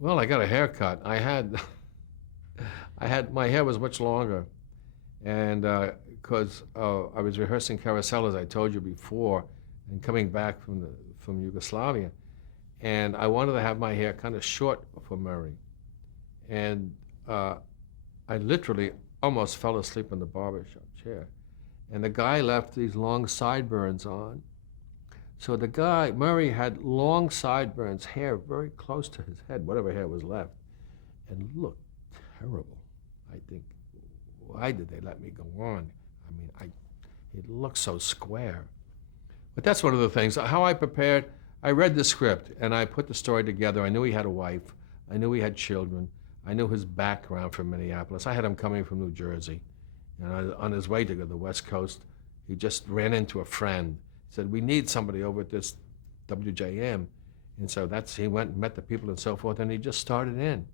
Well, I got a haircut. My hair was much longer, and because I was rehearsing Carousel, as I told you before, and coming back from Yugoslavia, and I wanted to have my hair kind of short for Murray, and I literally almost fell asleep in the barbershop chair, and the guy left these long sideburns on. So the guy, Murray, had long sideburns, hair very close to his head, whatever hair was left, and looked terrible. I think, why did they let me go on? I mean, it looked so square. But that's one of the things. How I prepared, I read the script and I put the story together. I knew he had a wife. I knew he had children. I knew his background from Minneapolis. I had him coming from New Jersey. And on his way to the West Coast, he just ran into a friend. He said, we need somebody over at this WJM. And so he went and met the people and so forth, and he just started in.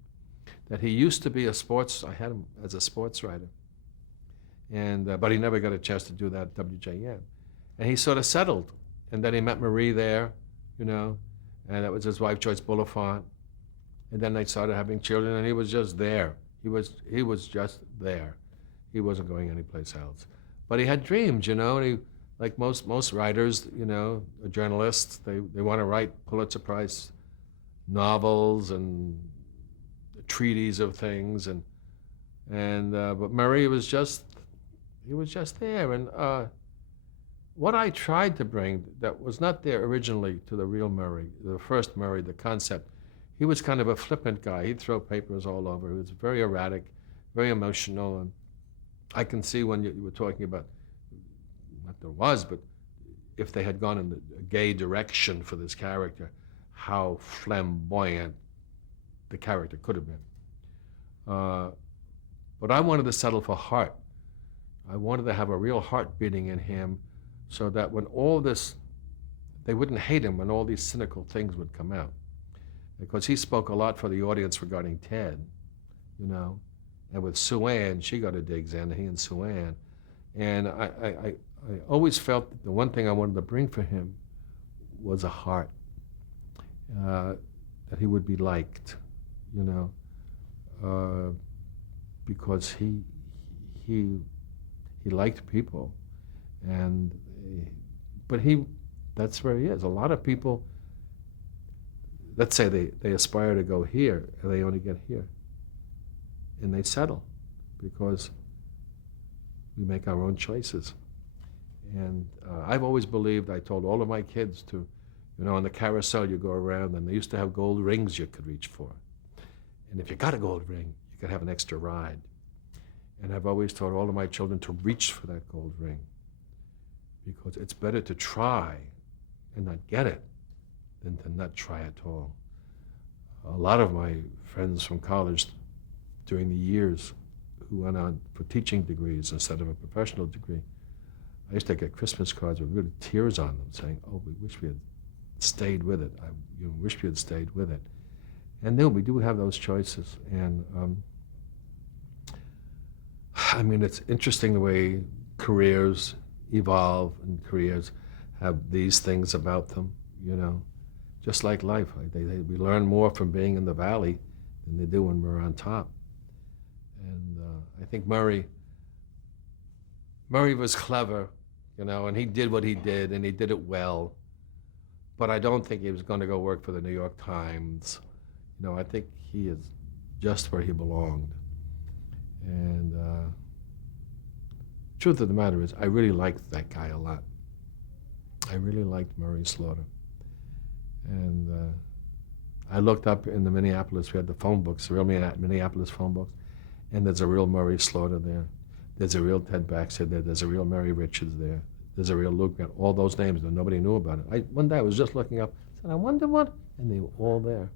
That he used to be I had him as a sports writer. And, but he never got a chance to do that at WJM. And he sort of settled. And then he met Marie there, and that was his wife, Joyce Bulifant. And then they started having children, and he was just there. He was just there. He wasn't going anyplace else. But he had dreams, and he, like most writers, a journalist, they want to write Pulitzer Prize novels and treaties of things, but Murray was just there. And what I tried to bring that was not there originally to the real Murray, the first Murray, the concept, he was kind of a flippant guy. He'd throw papers all over. He was very erratic, very emotional, and I can see when you were talking about, not there was, but if they had gone in a gay direction for this character, how flamboyant the character could have been. But I wanted to settle for heart. I wanted to have a real heart beating in him so that when all this, they wouldn't hate him when all these cynical things would come out. Because he spoke a lot for the audience regarding Ted, and with Sue Ann, she got a digs in, he and Sue Ann. And I always felt that the one thing I wanted to bring for him was a heart, that he would be liked, because he liked people, but that's where he is. A lot of people, let's say they aspire to go here, and they only get here, and they settle because we make our own choices. And I've always believed, I told all of my kids to, on the carousel you go around, and they used to have gold rings you could reach for. And if you got a gold ring, you could have an extra ride. And I've always told all of my children to reach for that gold ring, because it's better to try and not get it than to not try at all. A lot of my friends from college during the years who went on for teaching degrees instead of a professional degree, I used to get Christmas cards with really tears on them saying, oh, we wish we had stayed with it. I wish we had stayed with it. And then we do have those choices. And I mean, it's interesting the way careers evolve and careers have these things about them, just like life. We learn more from being in the valley than they do when we're on top. And I think Murray was clever, and he did what he did, and he did it well. But I don't think he was going to go work for the New York Times. I think he is just where he belonged. And truth of the matter is, I really liked that guy a lot. I really liked Murray Slaughter. And I looked up in the Minneapolis, we had the phone books, the real Minneapolis phone books, and there's a real Murray Slaughter there. There's a real Ted Baxter there. There's a real Mary Richards there. There's a real Luke. All those names, though nobody knew about it. One day I was just looking up, said, I wonder what, and they were all there.